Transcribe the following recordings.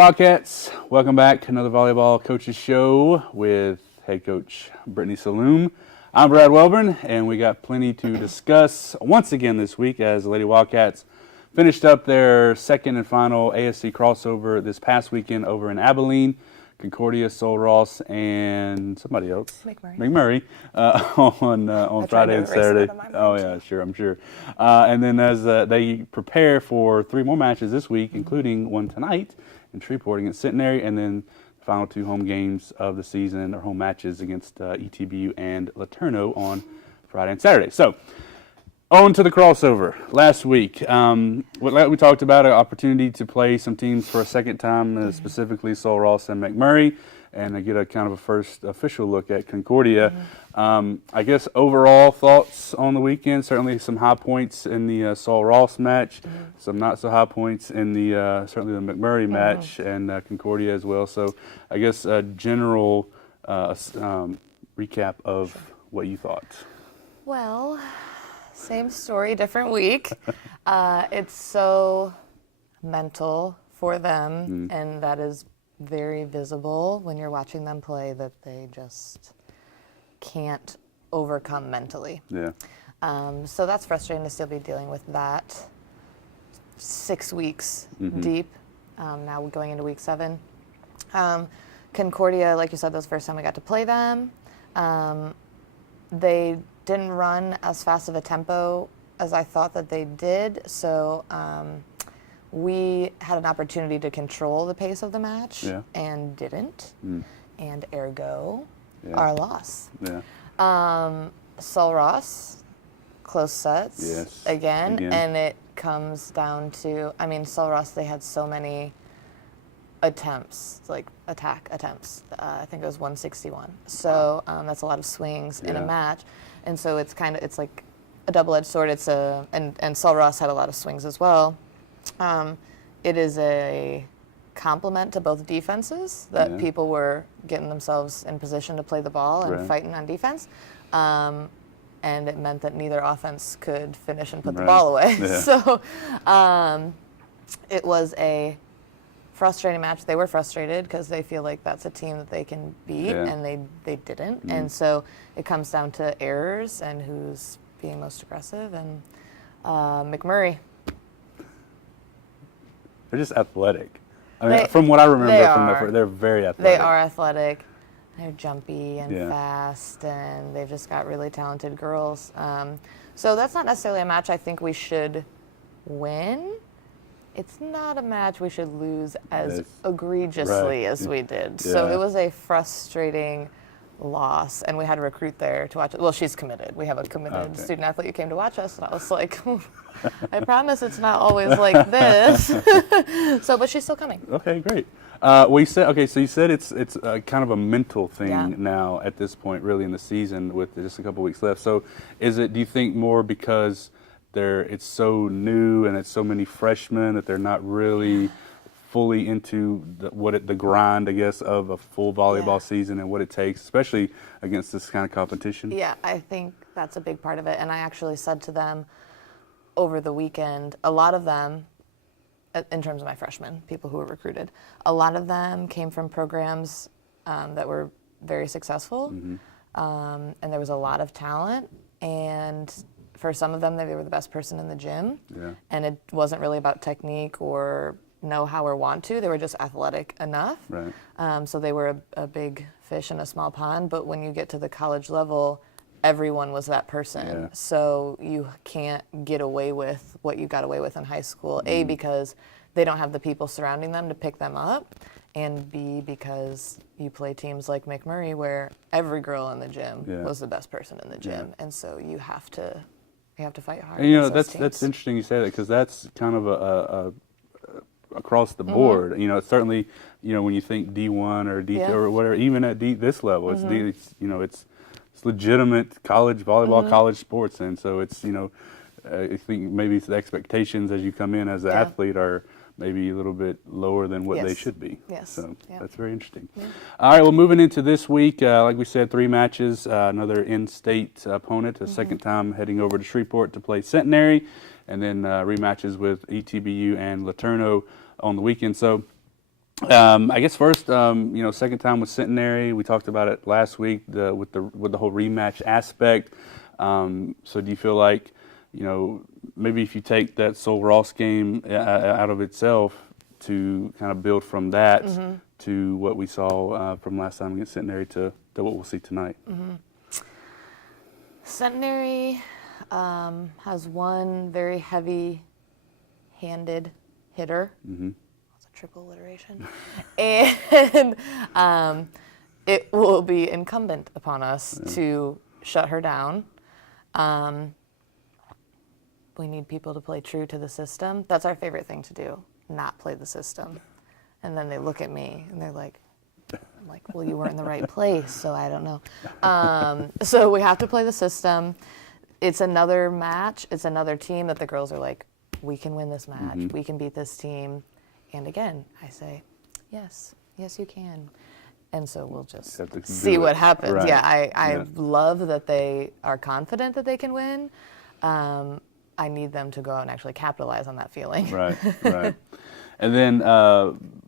Wildcats, welcome back. Another volleyball coaches show with head coach Brittany Salloum. I'm Brad Welburn, and we got plenty to discuss once again this week as the Lady Wildcats finished up their second and final ASC crossover this past weekend over in Abilene. Concordia, Sol Ross, and somebody else, McMurray, on Friday and Saturday. Oh yeah, sure, I'm sure. And then as they prepare for three more matches this week, including one tonight in Shreveport against Centenary, and then the final two home games of the season, or home matches against ETBU and LeTourneau on Friday and Saturday. So, on to the crossover. Last week, we talked about an opportunity to play some teams for a second time, specifically Sol Ross and McMurray, and get a kind of a first official look at Concordia. I guess overall thoughts on the weekend, certainly some high points in the Sol Ross match, some not so high points in the certainly the McMurray match, and Concordia as well. So I guess a general recap of what you thought. Well, same story, different week. It's so mental for them, and that is very visible when you're watching them play, that they just can't overcome mentally. Yeah. So that's frustrating to still be dealing with that 6 weeks deep, now going into week 7. Concordia, like you said, that was the first time we got to play them. They didn't run as fast of a tempo as I thought that they did, so we had an opportunity to control the pace of the match and didn't, and ergo, our loss. Sol Ross, close sets again, and it comes down to, I mean, Sol Ross, they had so many attempts, like attack attempts. I think it was 161. So that's a lot of swings in a match. And so it's like a double-edged sword. It's and Sol Ross had a lot of swings as well. It is a compliment to both defenses that people were getting themselves in position to play the ball and fighting on defense. And it meant that neither offense could finish and put the ball away. So it was a frustrating match. They were frustrated because they feel like that's a team that they can beat, and they didn't. And so it comes down to errors and who's being most aggressive. And McMurray. They're just athletic. I mean, from what I remember, they're very athletic. They are athletic. They're jumpy and fast, and they've just got really talented girls. So that's not necessarily a match I think we should win. It's not a match we should lose as egregiously as we did. So it was a frustrating loss, and we had a recruit there to watch it. Well, she's committed. We have a committed student athlete who came to watch us, and I was like, I promise it's not always like this. So, but she's still coming. Okay, great. So you said it's kind of a mental thing now at this point, really, in the season with just a couple weeks left. So do you think more because it's so new and it's so many freshmen that they're not really fully into the grind, I guess, of a full volleyball season and what it takes, especially against this kind of competition? Yeah, I think that's a big part of it. And I actually said to them over the weekend, a lot of them, in terms of my freshmen, people who were recruited, a lot of them came from programs that were very successful, and there was a lot of talent, and for some of them, they were the best person in the gym, and it wasn't really about technique or know-how or want to. They were just athletic enough. So they were a big fish in a small pond, but when you get to the college level, everyone was that person. So you can't get away with what you got away with in high school, A, because they don't have the people surrounding them to pick them up, and B, because you play teams like McMurray where every girl in the gym was the best person in the gym, and so you have to fight hard. And, that's interesting you say that, because that's kind of a across the board. It's certainly, when you think D1 or D2 or whatever, even at this level, it's legitimate college volleyball, college sports, and so it's I think maybe the expectations as you come in as an athlete are maybe a little bit lower than what they should be. So that's very interesting. All right, well, moving into this week, like we said, 3 matches, another in-state opponent, a second time heading over to Shreveport to play Centenary, and then rematches with ETBU and LeTourneau on the weekend. So I guess first, second time with Centenary. We talked about it last week with the whole rematch aspect. So do you feel like, maybe if you take that Sul Ross game out of itself to kind of build from that to what we saw from last time against Centenary to what we'll see tonight? Mm-hmm. Centenary has one very heavy-handed hitter. Mm-hmm. Triple alliteration. And it will be incumbent upon us to shut her down. We need people to play true to the system. That's our favorite thing to do, not play the system. And then they look at me and they're like, I'm like, well, you weren't in the right place, so I don't know. So we have to play the system. It's another match. It's another team that the girls are like, we can win this match. Mm-hmm. We can beat this team. And again, I say, yes, you can. And so we'll just see what happens. Right. Yeah, I love that they are confident that they can win. I need them to go out and actually capitalize on that feeling. Right. And then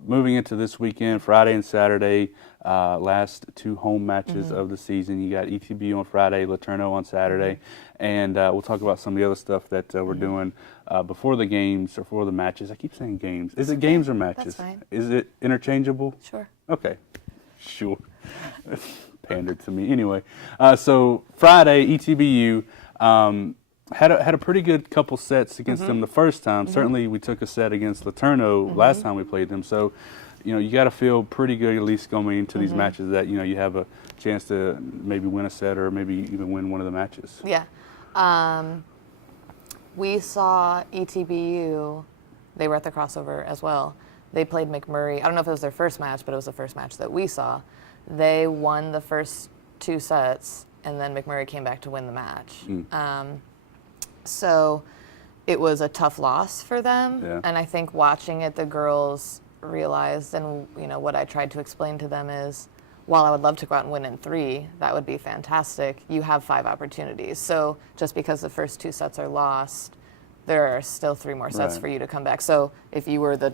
moving into this weekend, Friday and Saturday, last two home matches of the season. You got ETBU on Friday, Laterno on Saturday. And we'll talk about some of the other stuff that we're doing before the games or before the matches. I keep saying games. Is it games or matches? That's fine. Is it interchangeable? Sure. Okay. Sure. Pandered to me. Anyway, so Friday, ETBU had a pretty good couple sets against them the first time. Certainly we took a set against Laterno last time we played them. So, you got to feel pretty good at least going into these matches that, you have a chance to maybe win a set or maybe even win one of the matches. Yeah. We saw ETBU, they were at the crossover as well. They played McMurray. I don't know if it was their first match, but it was the first match that we saw. They won the first two sets, and then McMurray came back to win the match. So it was a tough loss for them. Yeah. And I think watching it, the girls realized, and what I tried to explain to them is, while I would love to go out and win in 3, that would be fantastic, you have 5 opportunities. So just because the first 2 sets are lost, there are still 3 more sets for you to come back. So if you were the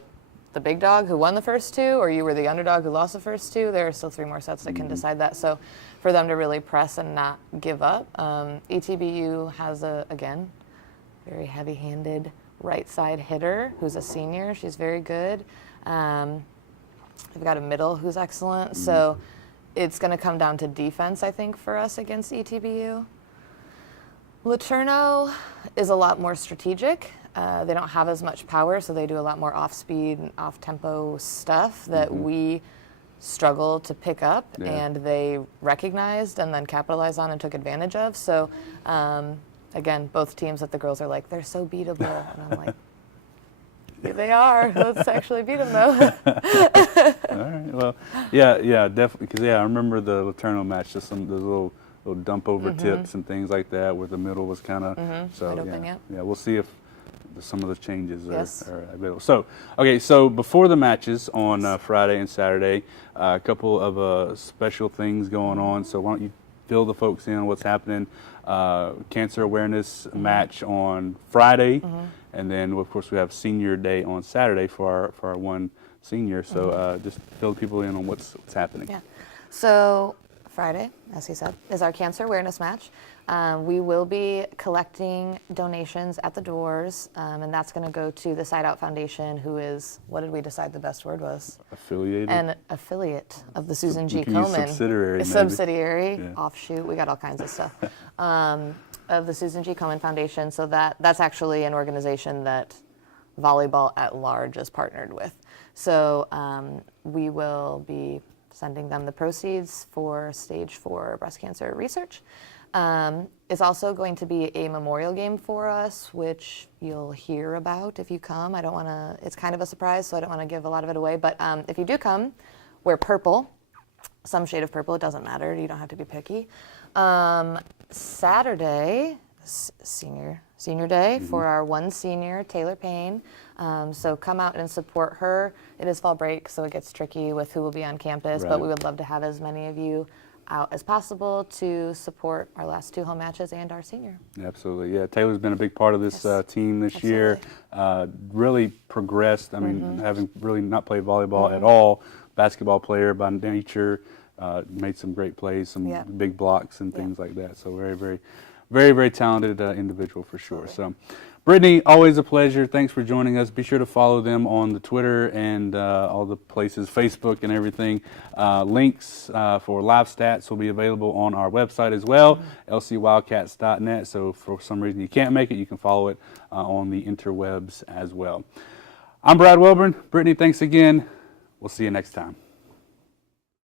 big dog who won the first 2, or you were the underdog who lost the first 2, there are still 3 more sets that can decide that. So for them to really press and not give up, ETBU has again, very heavy-handed right side hitter who's a senior. She's very good. We've got a middle who's excellent. So it's going to come down to defense, I think, for us against ETBU. Laterno is a lot more strategic. They don't have as much power, so they do a lot more off-speed and off-tempo stuff that we struggle to pick up, and they recognized and then capitalized on and took advantage of. So, again, both teams that the girls are like, they're so beatable. And I'm like, yeah, they are. Let's actually beat them, though. All right. Well, yeah, definitely. Because, I remember the Laterno match, just those little dump over tips and things like that, where the middle was kind of, we'll see if some of the changes are available. So, so before the matches on Friday and Saturday, a couple of special things going on. So why don't you fill the folks in on what's happening? Cancer awareness match on Friday, and then of course we have Senior Day on Saturday for our one senior. So just fill people in on what's happening. Yeah. So Friday, as he said, is our cancer awareness match. We will be collecting donations at the doors, and that's going to go to the Side Out Foundation, who is, what did we decide the best word was? Affiliated. An affiliate of the Susan G. Komen. Subsidiary. Subsidiary, offshoot, we got all kinds of stuff, of the Susan G. Komen Foundation. So that's actually an organization that volleyball at large is partnered with. So we will be sending them the proceeds for stage 4 breast cancer research. It's also going to be a memorial game for us, which you'll hear about if you come. I don't want to, it's kind of a surprise, so I don't want to give a lot of it away. But if you do come, wear purple, some shade of purple, it doesn't matter. You don't have to be picky. Saturday, senior day for our one senior, Taylor Payne. So come out and support her. It is fall break, so it gets tricky with who will be on campus, but we would love to have as many of you out as possible to support our last 2 home matches and our senior. Absolutely, yeah. Taylor's been a big part of this team this year. Really progressed. I mean, having really not played volleyball at all, basketball player by nature, made some great plays, some big blocks and things like that. So very talented individual for sure. So, Brittany, always a pleasure. Thanks for joining us. Be sure to follow them on the Twitter and all the places, Facebook and everything. Links for live stats will be available on our website as well, lcwildcats.net. So for some reason you can't make it, you can follow it on the interwebs as well. I'm Brad Welburn. Brittany, thanks again. We'll see you next time.